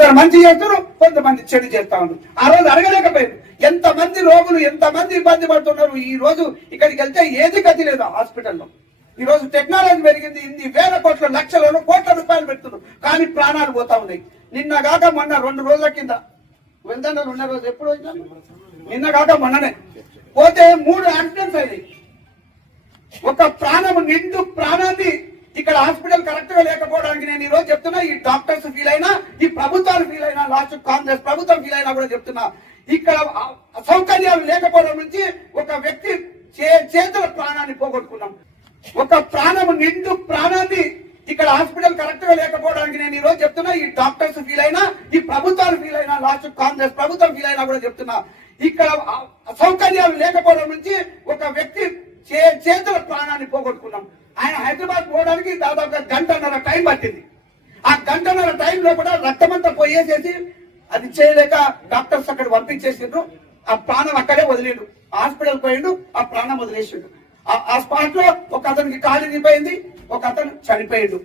కొందరు మంచి చేస్తారు, కొంతమంది చెడు చేస్తా ఉన్నారు. ఆ రోజు అడగలేకపోయారు. ఎంతమంది రోగులు ఎంతమంది ఇబ్బంది పడుతున్నారు. ఈ రోజు ఇక్కడికి వెళ్తే ఏది గతి లేదు హాస్పిటల్లో. ఈ రోజు టెక్నాలజీ పెరిగింది. ఇన్ని వేల కోట్ల లక్షలలో కోట్ల రూపాయలు పెడుతున్నారు, కానీ ప్రాణాలు పోతా ఉన్నాయి. నిన్న కాక మొన్న 2 రోజుల కింద వెళ్తాను. ఉన్న రోజు ఎప్పుడు వచ్చినా నిన్న కాక మొన్ననే పోతే 3 యాక్సిడెంట్స్ అయినాయి. ఒక ప్రాణము నిండు ప్రాణాన్ని ఇక్కడ హాస్పిటల్ కరెక్ట్ గా లేకపోవడానికి నేను ఈ రోజు చెప్తున్నా. ఈ డాక్టర్స్ ఫీల్ అయినా, ఈ ప్రభుత్వాలు ఫీల్ అయినా, లాస్ట్ కాంగ్రెస్ ప్రభుత్వం ఫీల్ అయినా కూడా చెప్తున్నా. ఇక్కడ సౌకర్యాలు లేకపోవడం నుంచి ఒక వ్యక్తి చేతుల ప్రాణాన్ని పోగొట్టుకున్నాం. ఒక ప్రాణము నిండు ప్రాణాన్ని ఇక్కడ హాస్పిటల్ కరెక్ట్ గా లేకపోవడానికి నేను ఈ రోజు చెప్తున్నా. ఈ డాక్టర్స్ ఫీల్ అయినా, ఈ ప్రభుత్వాలు ఫీల్ అయినా, లాస్ట్ కాంగ్రెస్ ప్రభుత్వం ఫీల్ అయినా కూడా చెప్తున్నా. ఇక్కడ సౌకర్యాలు లేకపోవడం నుంచి ఒక వ్యక్తి చేతుల ప్రాణాన్ని పోగొట్టుకున్నాం. ఆయన హైదరాబాద్ పోవడానికి దాదాపుగా 1.5 గంటల టైం పట్టింది. ఆ 1.5 గంటల టైంలో కూడా రక్తమంతా పోయేసేసి అది చేయలేక డాక్టర్స్ అక్కడ పంపించేసిండ్రు. ఆ ప్రాణం అక్కడే వదిలిండు. హాస్పిటల్ పోయిండు, ఆ ప్రాణం వదిలేసిండు. ఆ స్పాట్ లో ఒక అతనికి కాలు ఇరిగిపోయింది, ఒక అతను చనిపోయిండు.